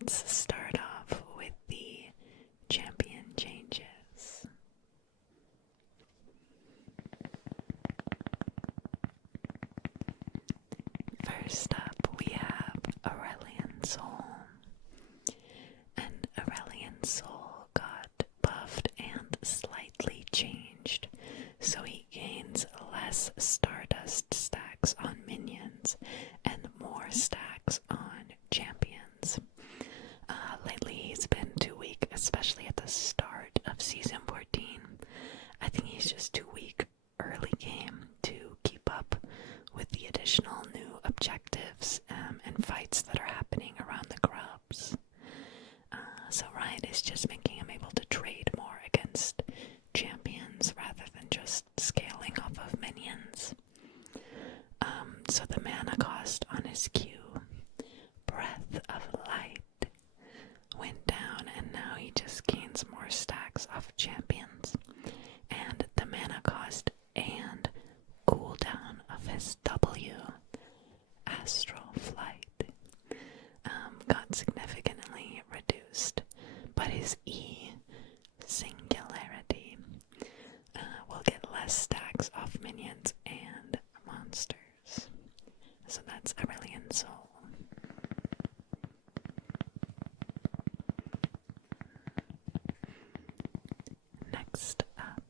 let's start off with the champion changes. First up, we have Aurelion Soul. And Aurelion Soul got buffed and slightly changed, so he gains less Stardust stacks on minions and more stacks on champions. Lately he's been too weak, especially at the start of Season 14. I think he's just too weak early game to keep up with the additional new objectives and fights that are happening around the grubs. So Rane is just making him able to trade more against champions rather than just scaling off of minions. So the mana cost on his Q, Breath of Light, went down, and now he just gains more stacks off champions. And the mana cost and cooldown of his W, Astral Flight, got significantly reduced, but his E, Singularity, will get less stacks off minions and monsters. So that's Aurelion Soul. Next up,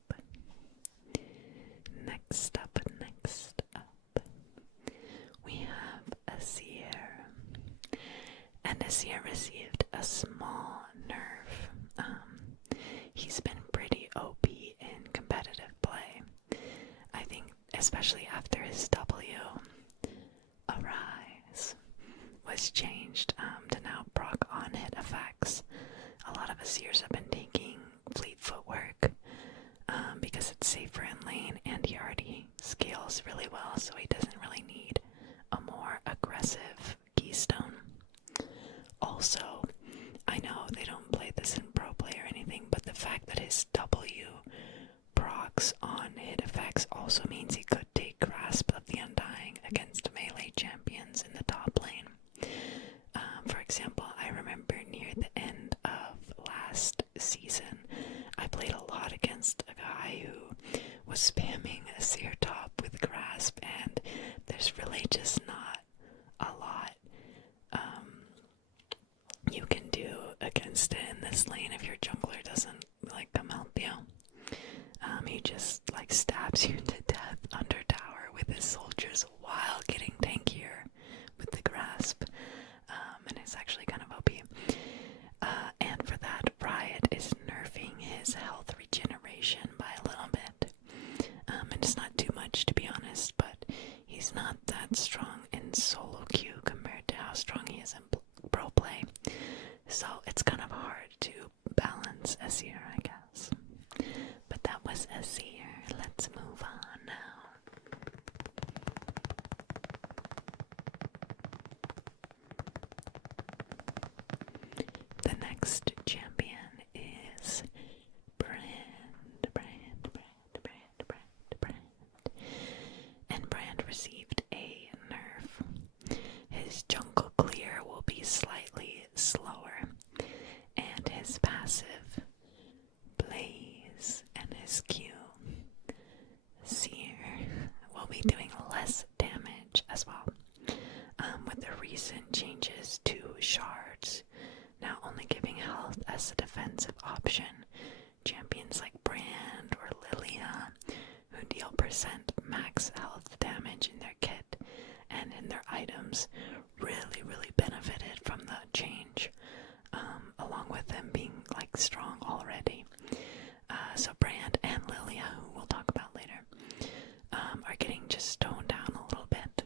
we have Azir. And Azir received a small nerf. He's been pretty OP in competitive play. I think especially after his W, Arise, was changed to now proc on hit effects. A lot of Azirs have been taking fleet footwork because it's safer in lane, and he already scales really well, so he doesn't really need a more aggressive keystone. Also, I know they don't play this in pro play or anything, but the fact that his W procs on hit effects also means he could take Grasp of the Undying against melee champions in the top lane. For example, I remember near the end of last season, I played a lot against a guy who was spamming a seer top with Grasp, and there's really just not a lot you can do against it in this lane if your jungler doesn't come help you. He just stabs you to death under tower with his soldiers while getting tankier with the Grasp, and it's actually kind of OP. And for that, Riot is nerfing his health regeneration by a little bit. And it's not too much, to be honest, but he's not that strong in solo queue compared to how strong he is in pro play. So it's kind of hard to balance Azir, I guess. But that was Azir. Let's move on now. The next champion is Brand. And Brand received a nerf. His jungle clear will be slightly slower, and his passive, Blaze, and his Q, Seer, will be doing less damage as well. With the recent changes to shards now only giving health as a defensive option, champions like Brand or Lilia, who deal percent max health damage in their kit and in their items, really benefited from the change, along with them being strong already. So Brand and Lilia, who we'll talk about later, are getting just toned down a little bit.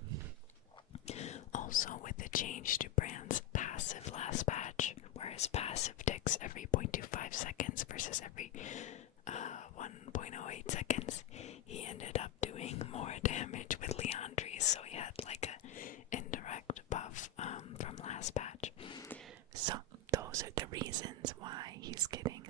Also, with the change to Brand's passive last patch, where his passive ticks every 0.25 seconds versus every 1.08 seconds, he ended up doing more damage with Leandri, so he had a indirect buff from last patch. So those are the reasons why he's getting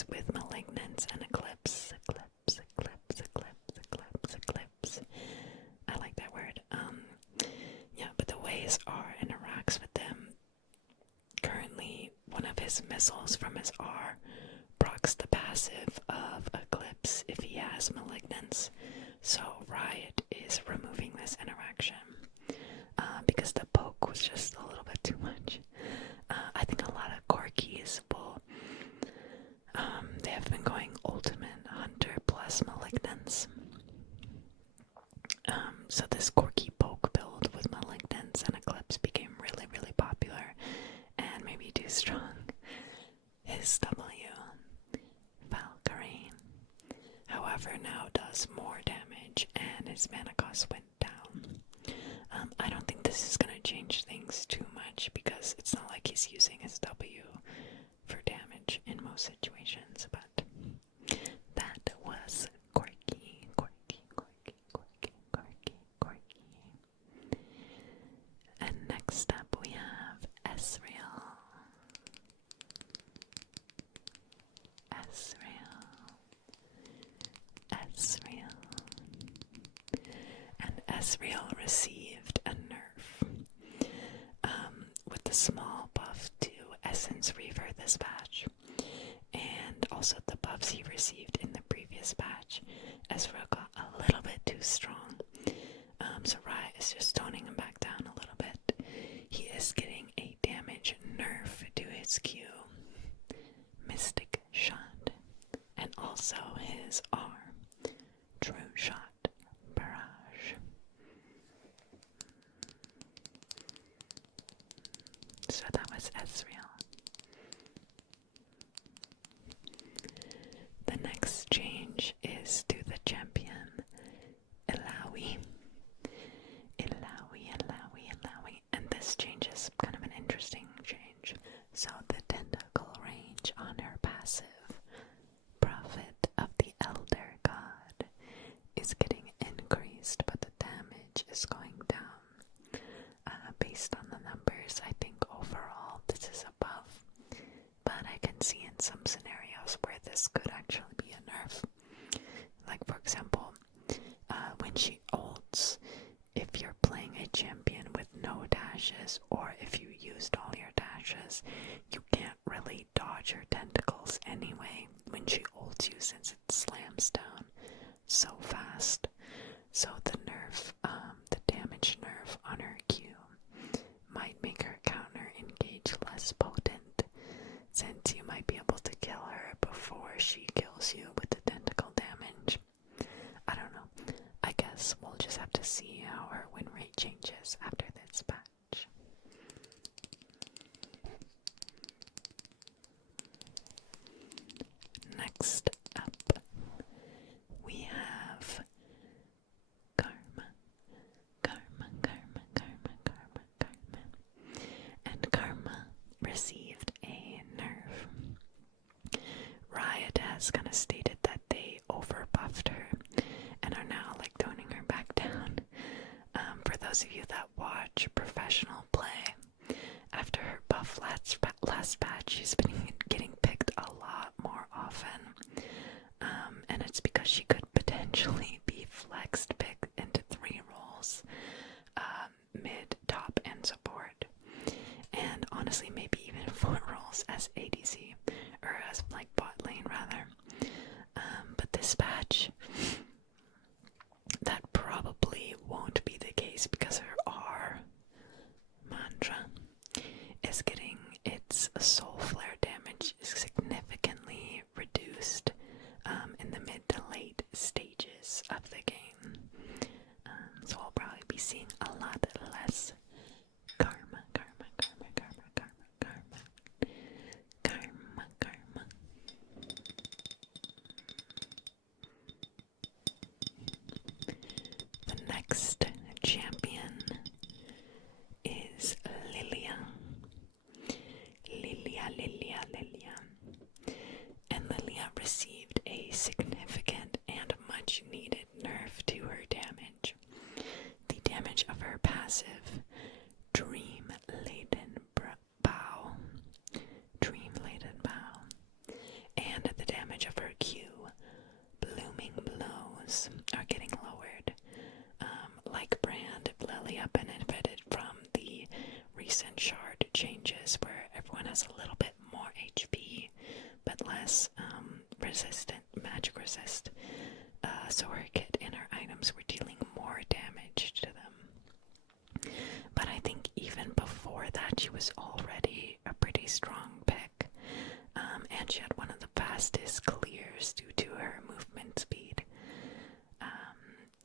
works with malignance and eclipse. Eclipse. I like that word. Yeah, but the way his R interacts with them, currently one of his missiles from his R procs the passive of eclipse if he has malignance. So Riot is removing this interaction because the poke was just a little bit too much. I think a lot of Corgis will, they have been going Ultimate Hunter plus Malignance. So this Corgi poke build with Malignance and Eclipse became really, really popular and maybe too strong. His W, SpicyRane, however, now does more damage and his mana cost went down. I don't think this is going to change things too much because it's not like he's using his W for damage in most situations, but that was Corgi. And next up we have Ezreal. And Ezreal received a nerf with the small buff to Essence Reaver this patch, and also the buffs he received in the previous patch. Ezreal got a little bit too strong, so Riot is just toning him back down a little bit. He is getting a damage nerf to his Q, Mystic Shot, and also his R, True Shot Barrage. So that was Ezreal. The next change is to the champion, Illaoi. And this change is kind of an interesting change. So the tentacle range on her passive, Prophet of the Elder God, is getting increased, but the damage is going down. Based on the numbers, I think overall this is a buff, but I can see in some scenarios where this could actually be a nerf. Like for example, when she ults, if you're playing a champion with no dashes, or if you used all your dashes, you can't really dodge her tentacles anyway when she ults you, since it slams down so fast. So the nerf, the damage nerf on her Q might make her counter engage less potent, since you might be able to kill her before she kills you with the tentacle damage. I don't know. I guess we'll just have to see how her win rate changes after this patch. Next up, we have Karma. And Karma received a nerf. Riot has kind of stated that they overbuffed her and are now like toning her back down. For those of you that watch professional play, after her buff last patch, she's been getting picked a lot more often, and it's because she could potentially be flexed picked into 3 roles, mid, top, and support, and honestly maybe even 4 roles as ADC, or as like bot lane rather. But this patch, that probably won't be the case because her R mantra is getting its soul flare damage significantly reduced in the mid to late stages of the game. So we'll probably be seeing a lot less Karma. recent shard changes where everyone has a little bit more HP, but less magic resist. So her kit and her items were dealing more damage to them. But I think even before that, she was already a pretty strong pick. And she had one of the fastest clears due to her movement speed.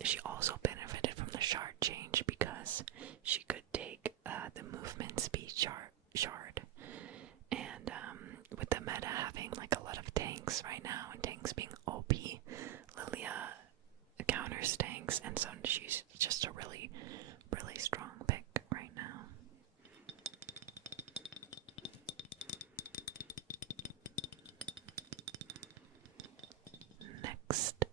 She also benefited from the shard change because she could take the movement speed shard. And with the meta having like a lot of tanks right now, and tanks being OP, Lilia counters tanks, and so she's just a really, really strong pick right now. Next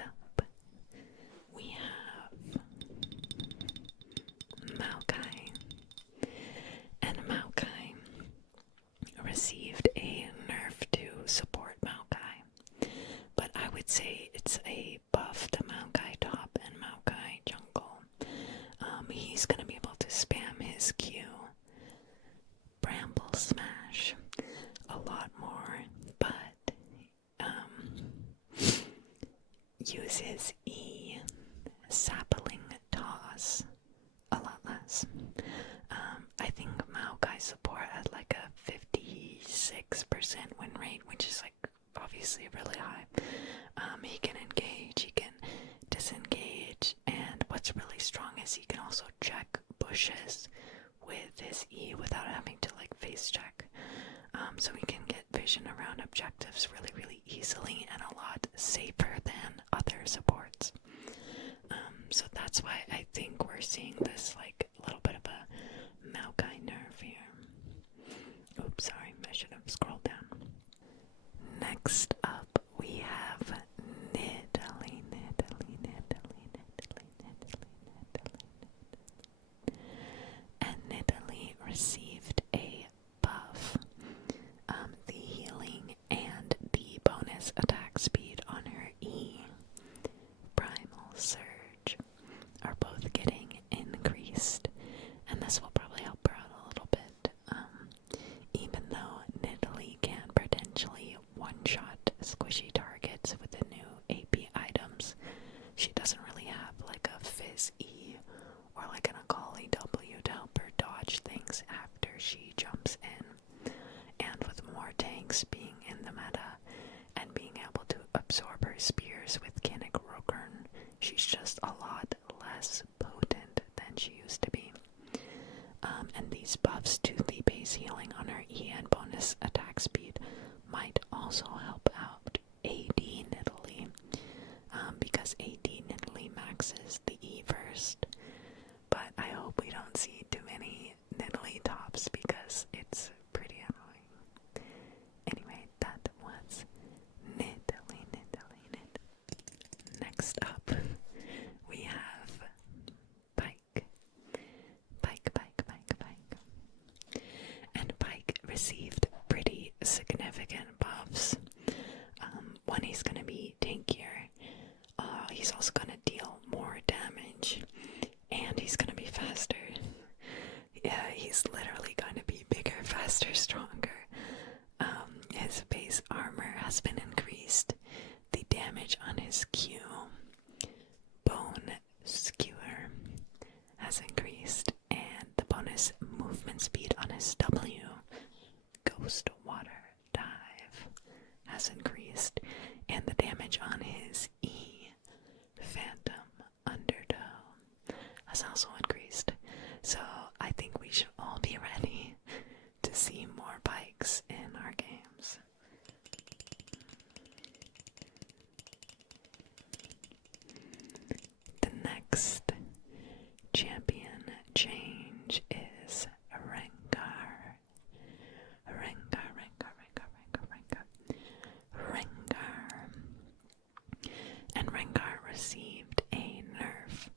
up, we have Maokai. And Maokai received a nerf to support Maokai. But I would say it's a buff to Maokai top and Maokai jungle. He's going to be able to spam his Q, Bramble Smash, a lot more, but use his E, Sapling Toss, a lot less. I think Maokai support had like a 56% win rate, which is like obviously really high. He can engage, he can disengage, and what's really strong is he can also check bushes with his E without having to like face check. So he can get vision around objectives really, really easily and a lot safer than other supports. So that's why I think we're seeing this like a little bit of a Maokai nerf here. Oops, sorry, I should have scrolled down. Next up, we have Nidalee. And Nidalee received a buff. The healing and the bonus attack speed on her E, Primal Surge, are both getting increased, and this will probably help her out a little bit. Even though Nidalee can potentially one-shot squishy targets with the new AP items, she doesn't really have like a Fizz E or like an Akali W to help her dodge things after she jumps in. And with more tanks being in the meta and being able to absorb her spears with Kinnick Rokern, she's just a lot less potent than she used to be. And these buffs to the base healing on her E and bonus attack speed might also help out AD Nidalee, because AD Nidalee maxes the E first. But I hope we don't see too many Nidalee tops because it's pretty annoying. Anyway, that was Nidalee. Next up, we have Pike. And Pike received pretty significant buffs. One, he's going to be tankier. He's also going to deal more damage. And he's going to be faster. Yeah, he's literally going to be bigger, faster, stronger. His base armor has been increased. The damage on his Q, Bone Skewer, has increased. And the bonus movement speed on his W, Ghost Water Dive, has increased. And the damage on his E, Phantom Undertow, has also increased. So I think we should all be ready to see more Pikes in our games. The next champion change is Rengar. And Rengar received a nerf.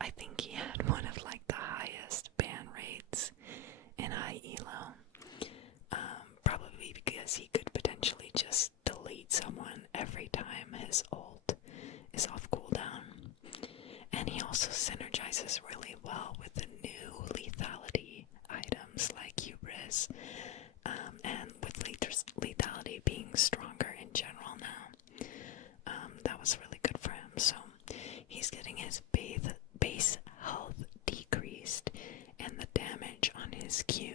I think he had one of like the highest ban also synergizes really well with the new lethality items like hubris, and with lethality being stronger in general now. That was really good for him. So he's getting his base health decreased, and the damage on his Q,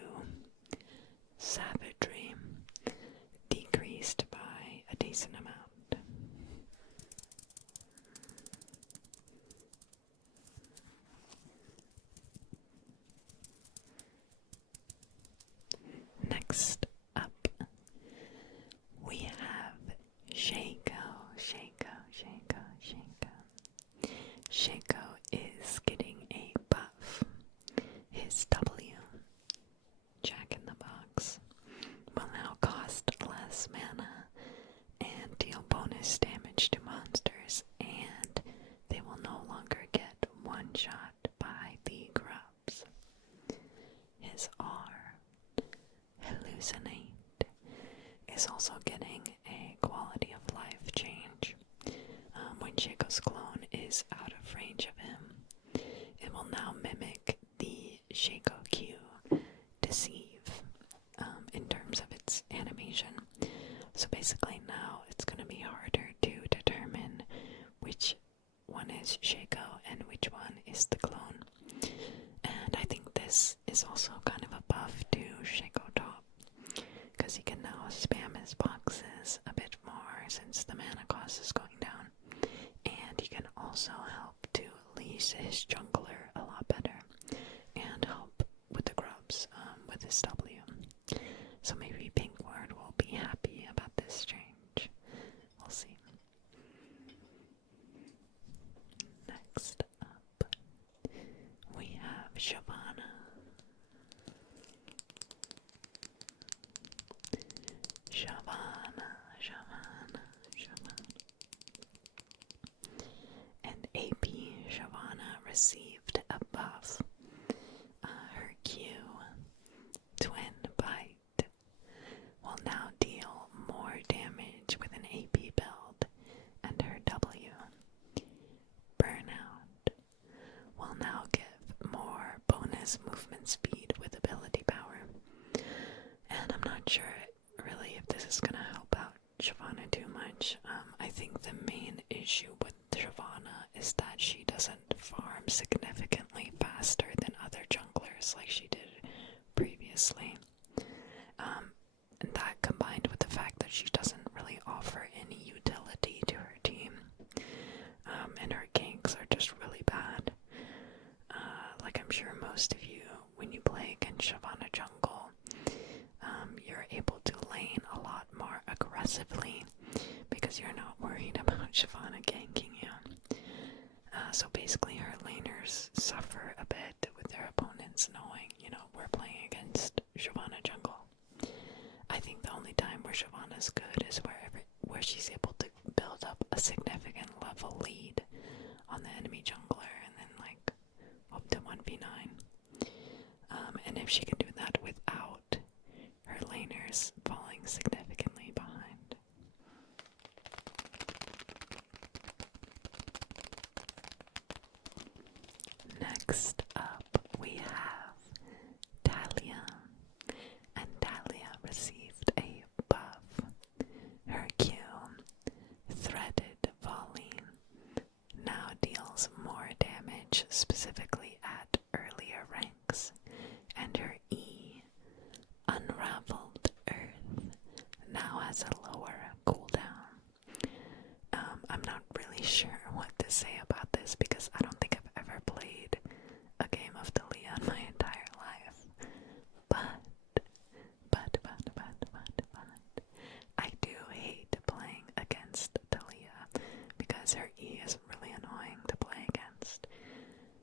Savagery, decreased by a decent amount. Next up, we have Shaco. Shaco is getting a buff. His W, Jack in the Box, will now cost less mana and deal bonus damage to monsters, and they will no longer get one shot by the grubs. His R, Hallucinate, is also getting a quality of life change. When Shaco's clone is out of range of him, it will now mimic the Shaco Q, Deceive, in terms of its animation. So basically now it's going to be harder to determine which one is Shaco and which one is the clone. And I think this is also kind of a buff to Shaco Top, because he can now spam his boxes a bit more since the mana cost is going down. And he can also help to leash his jungler a lot better and help with the grubs with his W. So maybe Pinkward will be happy about this change. We'll see. Next up, we have Shyvana. And AP Shyvana received a buff. Her Q, Twin Bite, will now deal more damage with an AP build, and her W, Burnout, will now give more bonus movement speed with ability power. And I'm not sure really if this is gonna help out Shyvana too much. I think the main issue with Shyvana is that she doesn't farm significantly faster than other junglers like she did previously. And that combined with the fact that she doesn't really offer any utility to her team. And her ganks are just really bad. Like I'm sure most of you, when you play against Shyvana jungle, you're able to lane a lot more aggressively because you're not worried about Shyvana ganking you. So basically her laners suffer a bit with their opponents knowing, we're playing against Shyvana jungle. I think the only time where Shyvana's good is where she's able to build up a significant level lead on the enemy jungler and then up to 1v9. And if she can do that without her laners falling significantly behind. Next up, we have Talia, and Talia received a buff. Her Q, Threaded Volley, now deals more damage, specifically at earlier ranks, and her E, Unraveled Earth, now has a lower cooldown. I'm not really sure what to say about this because I don't think I've ever played a game of Talia in my entire life. But I do hate playing against Talia because her E is really annoying to play against.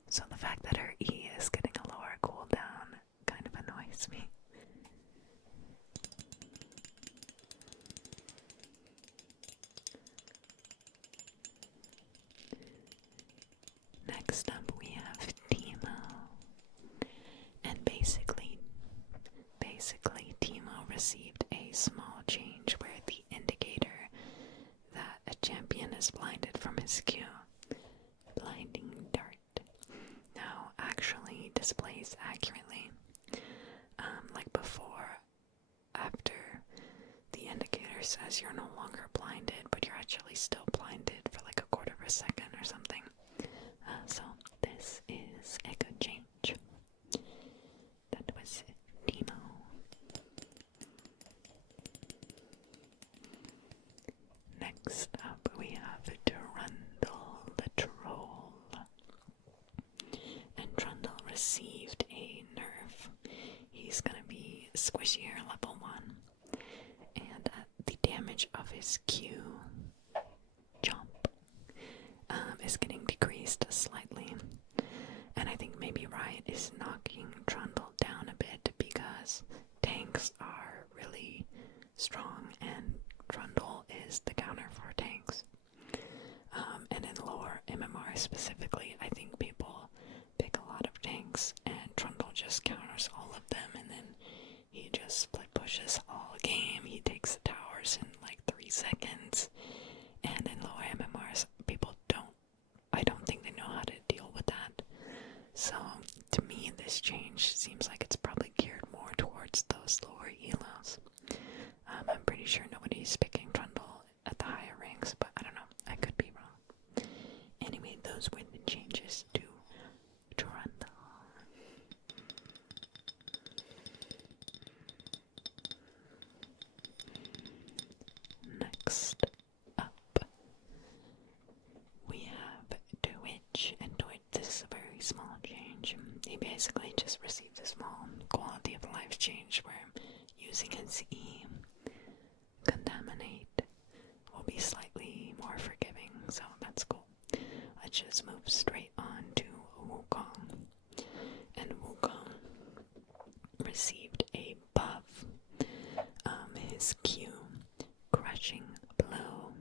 So the fact that her E is getting a lower cooldown kind of annoys me. Next up we have Teemo. And basically Teemo received a small change where the indicator that a champion is blinded from his Q, Blinding Dart, displays accurately. Like before, after the indicator says you're no longer blinded, but you're actually still blinded for like a quarter of a second or something. So this is a good change. That was Nemo. Next up we have Trundle the Troll. And Trundle received a nerf. He's gonna be squishier level 1. And the damage of his Q jump is getting decreased slightly. And I think maybe Riot is knocking Trundle down a bit because tanks are really strong and Trundle is the counter for tanks. And in lower MMR specifically, I think people pick a lot of tanks and Trundle just counters all of them, and then he just split pushes all game. He takes the towers in like 3 seconds. And in lower MMRs, I don't think they know how to deal with that. So to me, this change seems like it's probably geared more towards those lower elos. I'm pretty sure nobody's picking Trundle at the higher ranks, but I don't know. I could be wrong. Anyway, those were the changes to Trundle. Next up, we have Twitch, and Twitch, this is a very small change. He basically just received a small quality of life change where using his E, Contaminate, will be slightly more forgiving, so that's cool. Let's just move straight on to Wukong. And Wukong received a buff. His Q, Crushing Blow.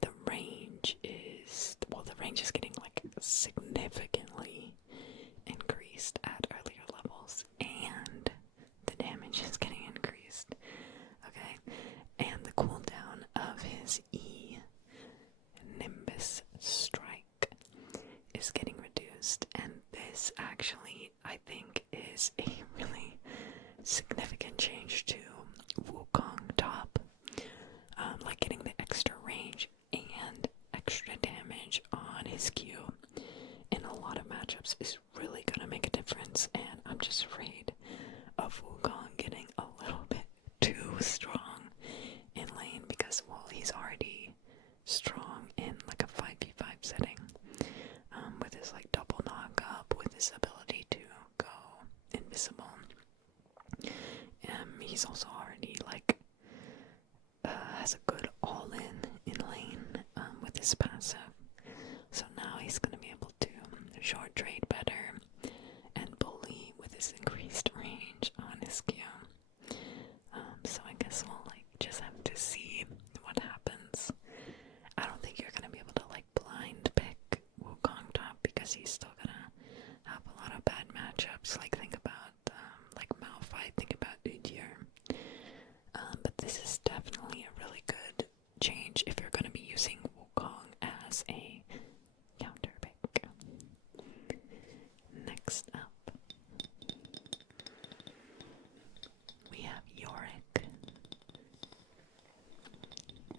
The range is getting like significantly increased at earlier levels, and the damage is getting increased. Okay, and the cooldown of his E, Nimbus Strike, is getting reduced, and this actually, I think, is a really significant change to Wukong top. Like getting the extra range and extra damage on his Q in a lot of matchups is really gonna make a difference, and I'm just afraid of Wukong getting a little bit too strong in lane because, well, he's already strong in like a 5v5 setting, with his like double knock up, with his ability to go invisible. He's also already like has a good all-in lane with his passive, so now he's gonna be able to short trade better and bully with his increased range on his Q. So I guess we'll like just have to see what happens. I don't think you're gonna be able to like blind pick Wukong top because he's still gonna have a lot of bad matchups. Like think about like Malphite, think about Udyr. But this is definitely a really good change if you're going to be using Wukong as a counter pick. Next up, we have Yorick.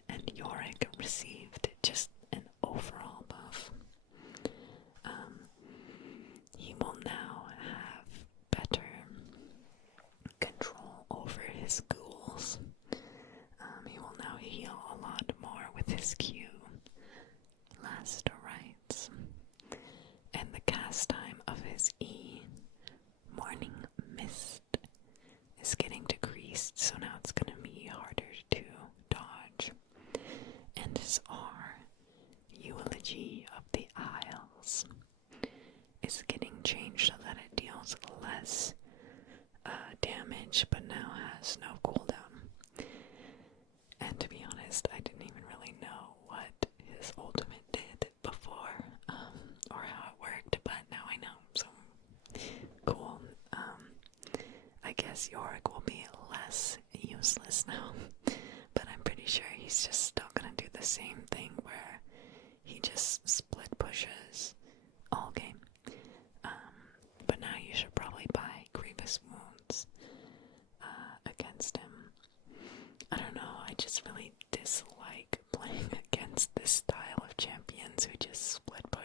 And Yorick received just an overall buff. He will now have better control over his ghouls. He will now heal a lot more with his Q, Last Rites. And the cast time of his E, Morning Mist, is getting decreased, so now it's going to be harder to dodge. And his R, Eulogy of the Isles, is getting changed so that it deals less damage, but now has no cooldown. And to be honest, I didn't even really know what his ultimate did before, or how it worked, but now I know, so cool. I guess Yorick will be less useless now, but I'm pretty sure he's just still gonna do the same thing where he just split pushes all game.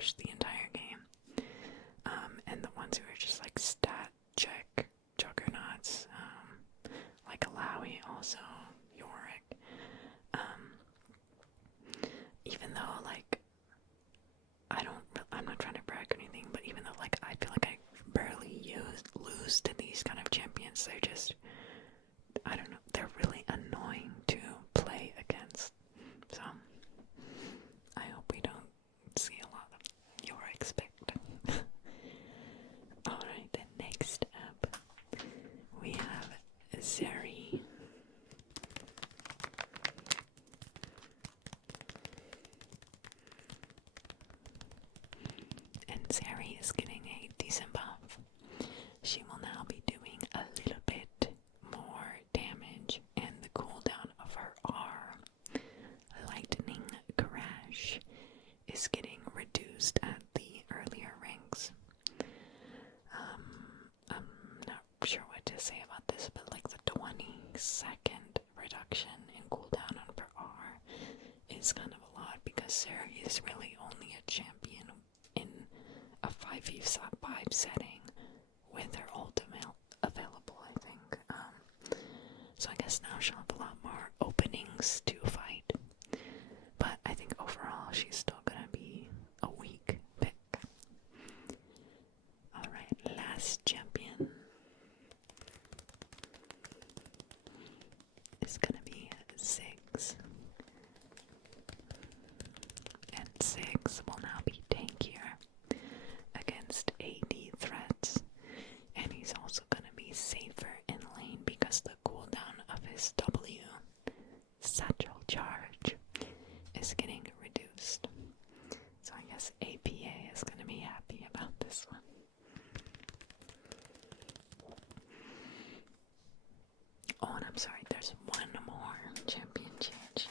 finished the entire game. And the ones who are just like stat check juggernauts, like Alawi, also Yorick. Even though like I'm not trying to brag or anything, but even though like I feel like I barely lose to these kind of champions, they're just, I don't know, they're really annoying to play against. So I hope we don't see a lot of your expect. Alright, then next up we have Zeri. And Zeri is getting a decent buff. She will now be doing a little bit more damage, and the cooldown of her R, Lightning Crash, is getting reduced at the earlier ranks. I'm not sure what to say about this, but like the 20-second reduction in cooldown on her R is kind of a lot, because Zeri is really only a champion in a 5v5 setting with her ultimate available, I think. So I guess now she'll have a lot more openings to fight. But I think overall she's still gonna be a weak pick. Alright, last champion is gonna be Ziggs. And Ziggs will now be tankier against AD threats. And he's also gonna be safer in lane because the cooldown of his W, Satchel Charge, is getting reduced. So I guess APA is gonna be happy about this one. Oh, and I'm sorry, there's one more champion change.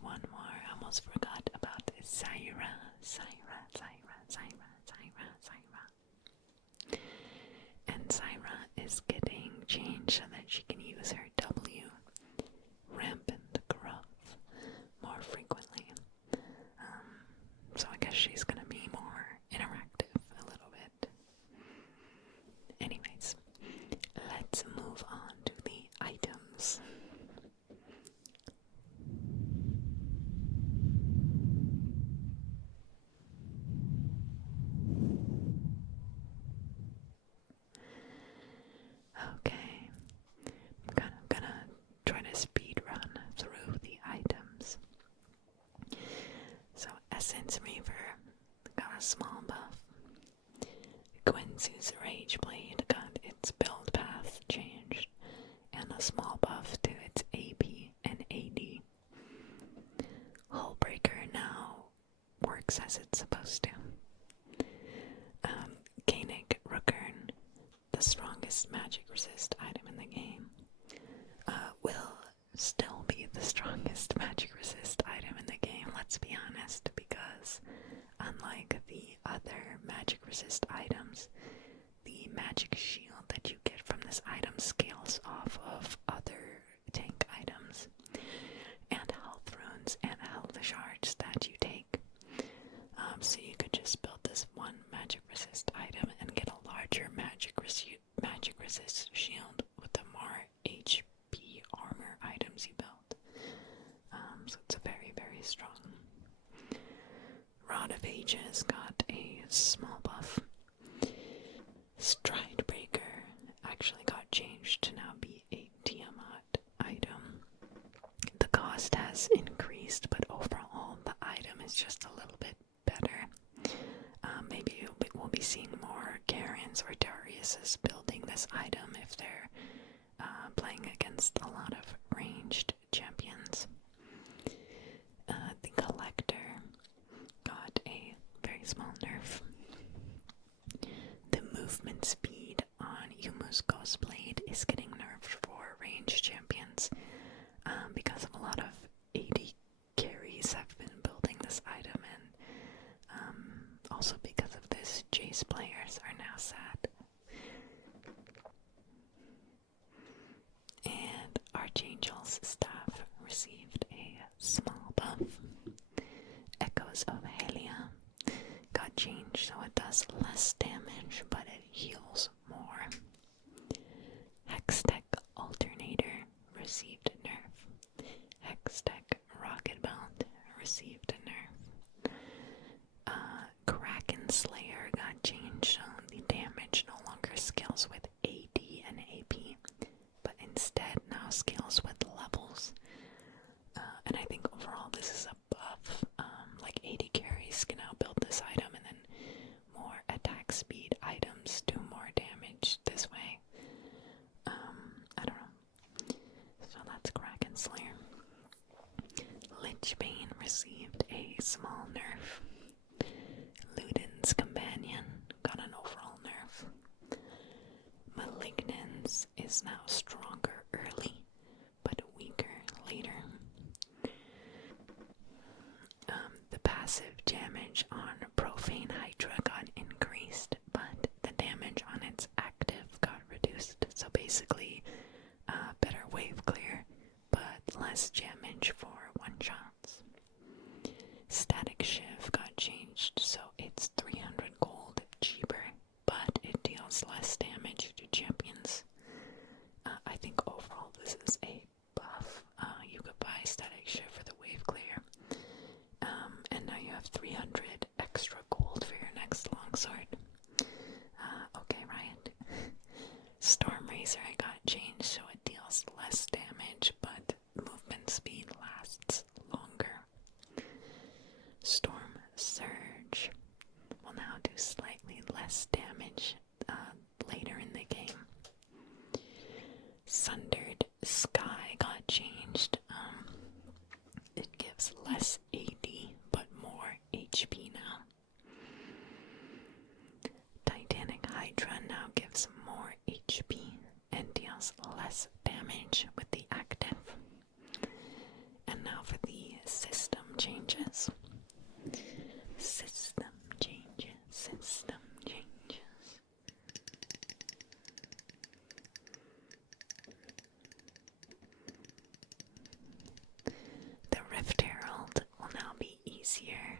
One more, I almost forgot about Zyra. And Zyra is getting changed so that she can use her W, Rampant Growth, more frequently. So I guess she's gonna be more interactive a little bit. Anyways, let's move on to the items. Okay, I'm kind of gonna try to speed run through the items. So Essence Reaver got a small buff. Quincy's Rage Blade got its build path changed and a small buff to its AP and AD. Hullbreaker now works as it's supposed to. Koenig Rookern, the strongest magic resist item in the game, will still be the strongest magic resist item in the game, let's be honest, because unlike the other magic resist items, the magic shield that you get from this item scales off of other tank items and health runes and health shards that you take. So you could just build this one magic resist item and get a larger magic resist shield with the more HP armor items you build. So it's a very, very strong. Rod of Ages got a small buff. Stride Breaker actually got changed to now be a Tiamat item. The cost has increased, but overall the item is just a little bit better. Maybe we'll be seeing more Garens or Dariuses building this item if they're playing against a lot of ranged champions. The Collector got a very small nerf. The movement speed on Yumu's Ghostblade is getting nerfed for ranged champions because of a lot of AD carries have been building this item, and also because of this, Jace players are now sad. And Archangel's staff received a small buff. Echoes of Helia change, so it does less damage, but it heals more. Hextech Alternator received a nerf. Hextech Rocket Belt received a nerf. Kraken Slayer got changed, so the damage no longer scales with AD and AP, but instead now scales with levels. And I think overall this is a buff. Like 80 carries can now build this item, and then more attack speed items do more damage this way. I don't know. So that's Kraken Slayer. Lichbane received a small nerf. Luden's Companion got an overall nerf. Malignance is now stronger early, but weaker later. The passive damage on Profane Hydra got increased, but the damage on its active got reduced. So basically, better wave clear, but less damage for one-shots. Static Shiv got changed, so it's 300 gold cheaper, but it deals less damage to champions. I think overall this is a buff. You could buy Static Shiv for the wave clear. And now you have 300 extra gold for your next longsword. Okay, Riot. Storm Razor got changed, so it deals less damage, but movement speed lasts longer. Storm Surge will now do slightly less damage later in the game. Sundered Sky got changed. It gives less AD, but more HP now. Titanic Hydra now gives more HP and deals less damage with the active. And now for the system changes. System changes. System changes. The Rift Herald will now be easier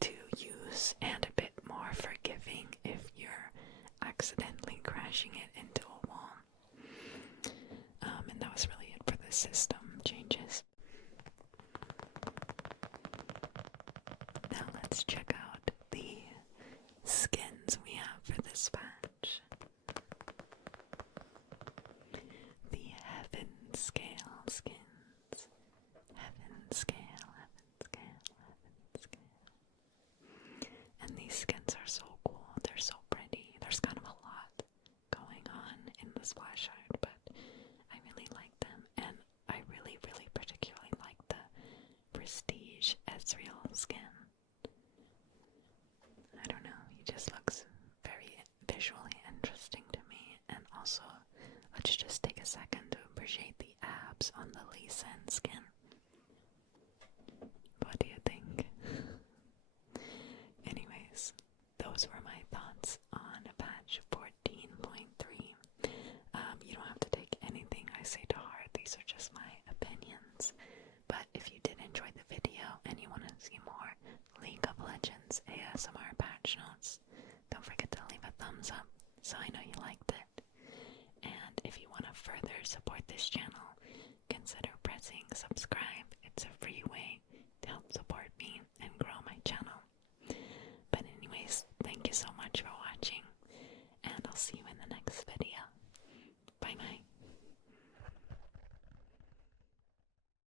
to use and a bit more forgiving if you're accidentally crashing it into a wall. And that was really it for the system changes. Now let's check out the skins we have for this patch. The Heaven Scale skins. Heaven Scale, Heaven Scale, Heaven Scale. And these skins are so cool. They're so pretty. There's kind of a lot going on in the splash art, but I really like them. And I really, really particularly like the Prestige Ezreal skin. I don't know, he just looks very visually interesting to me. And also, let's just take a second to appreciate the abs on the Lee Sin skin. What do you think? Anyways, those were my thoughts on patch 14.3. You don't have to take anything I say to heart. These are just my opinions. But if you did enjoy the video and you want to see more League of Legends ASMR patch notes, don't forget to leave a thumbs up so I know you liked it. And if you want to further support this channel, consider pressing